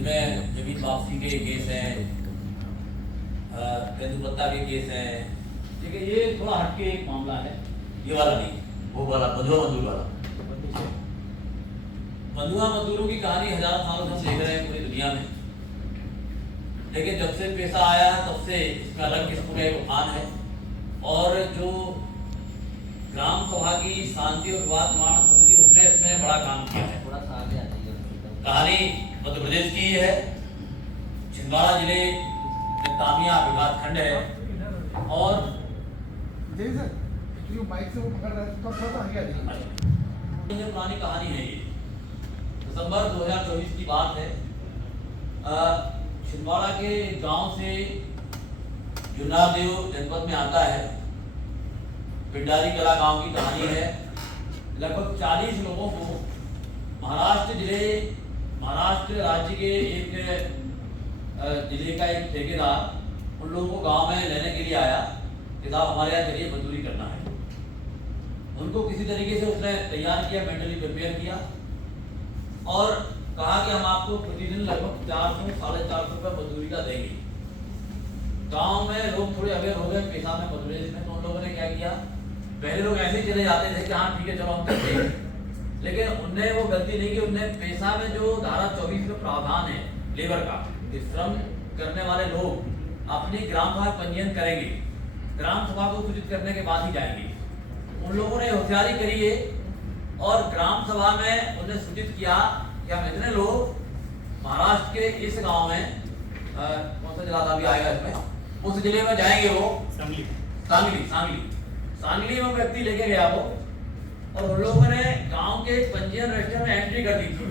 जिनमें जमीन वापसी के केस हैं, तेंदुपत्ता के केस हैं। ठीक है, ये थोड़ा हटके एक मामला है। ये वाला नहीं, वो वाला बंधुआ मजदूर वाला। बंधुआ मजदूरों की कहानी हजारों सालों से हम देख रहे हैं पूरी दुनिया में, लेकिन जब से पैसा आया है तब से इसमें अलग किस्म का एक उफान है। और जो ग्राम सभा की शांति और विवाद निवारण समिति, उसने इसमें बड़ा काम किया है। थोड़ा सा आगे आ जाइए। कहानी मध्य प्रदेश की है, छिंदवाड़ा जिले में तामिया विकास खंड है। और माइक से वो पकड़ रहा है, तो थोड़ा सा आगे आ जाइए। ये पुरानी कहानी है। ये दिसंबर 2024 की बात है। छिंदवाड़ा के गांव से जुन्नादेव जनपद में आता है, पिंडारी कला गांव की कहानी है। लगभग 40 लोगों को महाराष्ट्र राज्य के एक जिले का एक ठेकेदार उन लोगों को गांव में लेने के लिए आया कि साहब हमारे यहाँ चलिए मजदूरी करना है। उनको किसी तरीके से उसने तैयार किया, मेंटली प्रिपेयर किया और कहा कि हम आपको प्रतिदिन लगभग 400-450 रुपये मजदूरी का देंगे। गांव में लोग थोड़े अवेयर हो गए पेशा में, मध्य प्रदेश में, तो उन लोगों ने क्या किया, पहले लोग ऐसे ही चले जाते थे कि हाँ ठीक है चलो हम करते हैं, लेकिन उनने वो गलती नहीं की। उनने पेशा में जो धारा 24 में प्रावधान है लेबर का, श्रम करने वाले लोग अपनी ग्राम सभा पंजीयन करेंगे, ग्राम सभा को सूचित करने के बाद ही जाएंगे। उन लोगों ने होशियारी करी है और ग्राम सभा में उन्हें सूचित किया कि हम इतने लोग महाराष्ट्र के इस गांव में कौन सा जिला था अभी आएगा इसमें, उस जिले में जाएंगे। वो सांगली में व्यक्ति लेके गया वो, और उन लोगों ने गांव के पंजीयन रजिस्टर में एंट्री कर दी थी,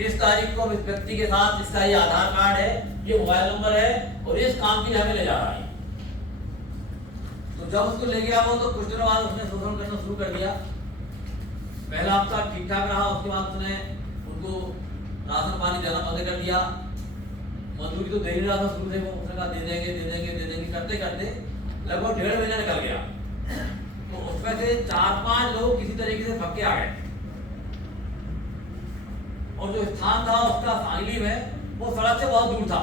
इस तारीख को इस व्यक्ति के साथ इसका ये आधार कार्ड है, ये मोबाइल नंबर है और इस काम के लिए हमें ले जा रहा है। तो जब उसको ले गया वो, तो कुछ दिनों बाद उसने शोषण करना शुरू कर दिया। पहला हफ्ता ठीक ठाक रहा, उसके बाद उसने उनको राशन पानी देना बंद कर दिया। मजदूरी तो दे ही रहा था शुरू से, वो उसने कहा दे देंगे करते करते लगभग 1.5 महीना निकल गया। तो उसमें से 4-5 लोग किसी तरीके से पक्के आ गए, और जो स्थान था उसका सांगली में, वो सड़क से बहुत दूर था।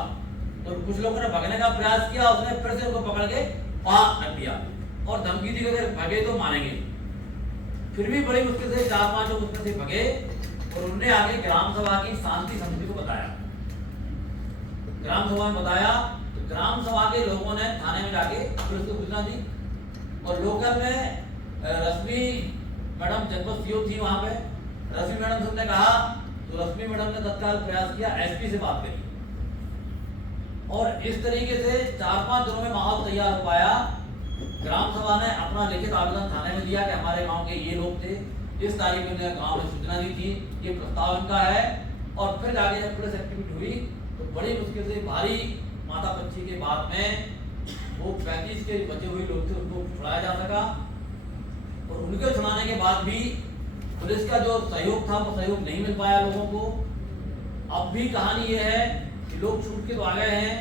तो कुछ लोगों ने भगने का प्रयास किया, उसने फिर से उनको पकड़ के वहां रख दिया और धमकी दी कि अगर भगे तो मारेंगे। फिर भी बड़ी मुश्किल से 4-5 लोग उसमें से भगे और उन्होंने आगे ग्राम सभा की शांति समिति को बताया। ग्राम सभा में बताया तो ग्राम सभा के लोगों ने थाने में जाके पुलिस को सूचना दी, और लोकल में रश्मि मैडम जनपद सीओ थी वहां पे। रश्मि मैडम से उसने कहा, तो रश्मि मैडम ने तत्काल प्रयास किया, एसपी से बात करी, और इस तरीके से 4-5 दिनों में माहौल तैयार हो पाया। ग्राम सभा ने अपना लिखित आवेदन थाने में दिया कि हमारे गांव के ये लोग थे, इस तारीख में गांव में सूचना दी थी, ये प्रस्ताव इनका है। और फिर आगे जब पुलिस एक्टिविटी हुई तो बड़ी मुश्किल से भारी माथापच्ची के बाद में वो 35 के बचे हुए लोग थे, उनको छुड़ाया जा सका। और उनके छुड़ाने के बाद भी पुलिस का जो सहयोग था वो सहयोग नहीं मिल पाया लोगों को। अब भी कहानी ये है कि लोग छूट के तो आ गए हैं,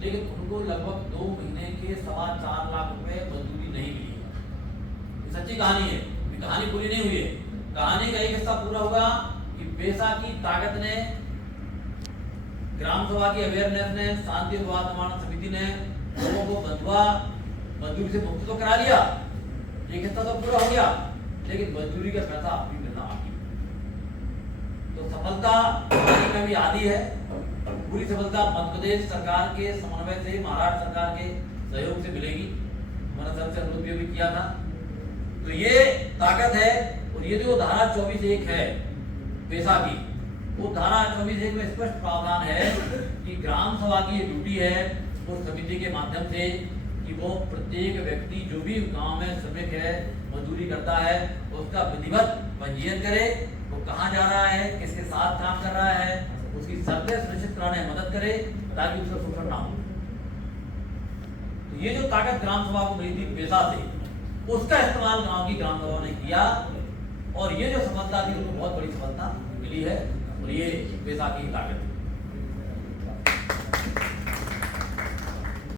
लेकिन उनको लगभग 2 महीने के 4.25 लाख रुपए मजदूरी नहीं मिली है। ये सच्ची कहानी है, कहानी पूरी नहीं हुई है। कहानी का एक हिस्सा पूरा हुआ कि पेशा की ताकत ने, ग्राम सभा की अवेयरनेस ने, शांति और विवाद निवारण समिति ने लोगों को बंधुआ मजदूरी से मुक्त तो करा लिया, एक हिस्सा तो पूरा हो गया, लेकिन मजदूरी का पैसा अब भी मिलना बाकी। तो सफलता कहानी में भी आधी है। पूरी सफलता मध्य प्रदेश सरकार के समन्वय से, महाराष्ट्र सरकार के सहयोग से मिलेगी। मैंने सबसे अनुरोध भी किया था। तो ये ताकत है। और ये जो धारा 24(1) है पेशा की, वो धारा 24(1) में स्पष्ट प्रावधान है कि ग्राम सभा की ये ड्यूटी है उस समिति के माध्यम से कि वो प्रत्येक व्यक्ति जो भी गांव में श्रमिक है, मजदूरी करता है, उसका विधिवत पंजीयन करे, वो कहाँ जा रहा है, किसके साथ काम कर रहा है, उसकी शर्तें सुनिश्चित कराने में मदद करे ताकि उसका शोषण ना हो। तो ये जो ताकत ग्राम सभा को मिली थी पेशा से, उसका इस्तेमाल गांव की ग्राम सभा ने किया, और ये जो सफलता थी उनको बहुत बड़ी सफलता मिली है। और ये पेशा की ताकत है।